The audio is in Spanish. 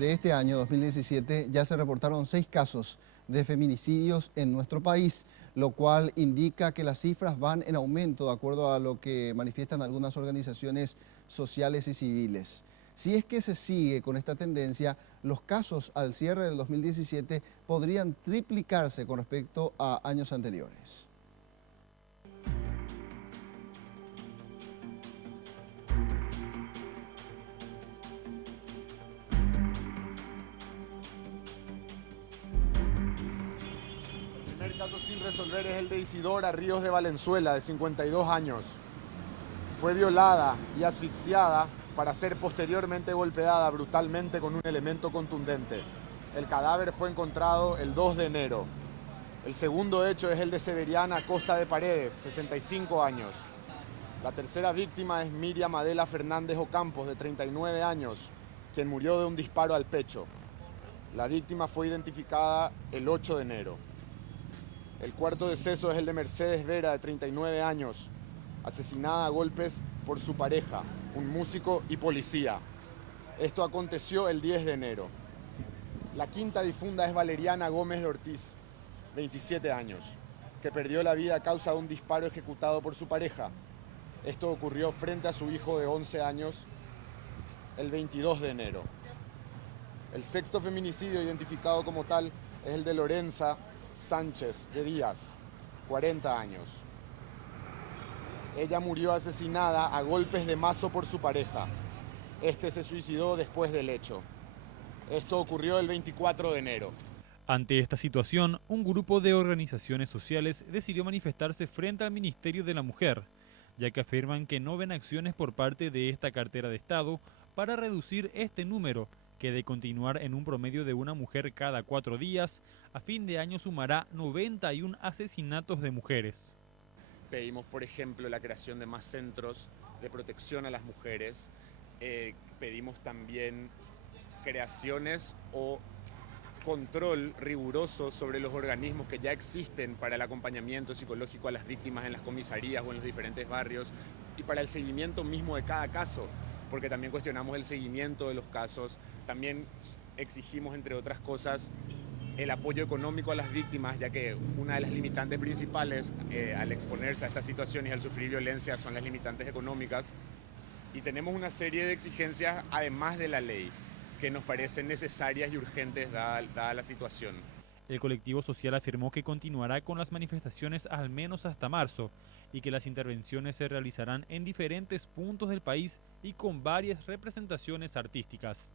de este año 2017 ya se reportaron 6 casos de feminicidios en nuestro país, lo cual indica que las cifras van en aumento de acuerdo a lo que manifiestan algunas organizaciones sociales y civiles. Si es que se sigue con esta tendencia, los casos al cierre del 2017 podrían triplicarse con respecto a años anteriores. El primer caso sin resolver es el de Isidora Ríos de Valenzuela, de 52 años. Fue violada y asfixiada para ser posteriormente golpeada brutalmente con un elemento contundente. El cadáver fue encontrado el 2 de enero. El segundo hecho es el de Severiana Costa de Paredes, 65 años. La tercera víctima es Miriam Adela Fernández Ocampos, de 39 años, quien murió de un disparo al pecho. La víctima fue identificada el 8 de enero. El cuarto deceso es el de Mercedes Vera, de 39 años, asesinada a golpes por su pareja, un músico y policía. Esto aconteció el 10 de enero. La quinta difunda es Valeriana Gómez de Ortiz, 27 años, que perdió la vida a causa de un disparo ejecutado por su pareja. Esto ocurrió frente a su hijo de 11 años el 22 de enero. El sexto feminicidio identificado como tal es el de Lorenza Sánchez de Díaz, 40 años. Ella murió asesinada a golpes de mazo por su pareja. Este se suicidó después del hecho. Esto ocurrió el 24 de enero. Ante esta situación, un grupo de organizaciones sociales decidió manifestarse frente al Ministerio de la Mujer, ya que afirman que no ven acciones por parte de esta cartera de Estado para reducir este número, que de continuar en un promedio de una mujer cada 4 días, a fin de año sumará 91 asesinatos de mujeres. Pedimos, por ejemplo, la creación de más centros de protección a las mujeres. Pedimos también creaciones o control riguroso sobre los organismos que ya existen para el acompañamiento psicológico a las víctimas en las comisarías o en los diferentes barrios y para el seguimiento mismo de cada caso, porque también cuestionamos el seguimiento de los casos. También exigimos, entre otras cosas, el apoyo económico a las víctimas, ya que una de las limitantes principales al exponerse a esta situación y al sufrir violencia son las limitantes económicas. Y tenemos una serie de exigencias, además de la ley, que nos parecen necesarias y urgentes dada la situación. El colectivo social afirmó que continuará con las manifestaciones al menos hasta marzo y que las intervenciones se realizarán en diferentes puntos del país y con varias representaciones artísticas.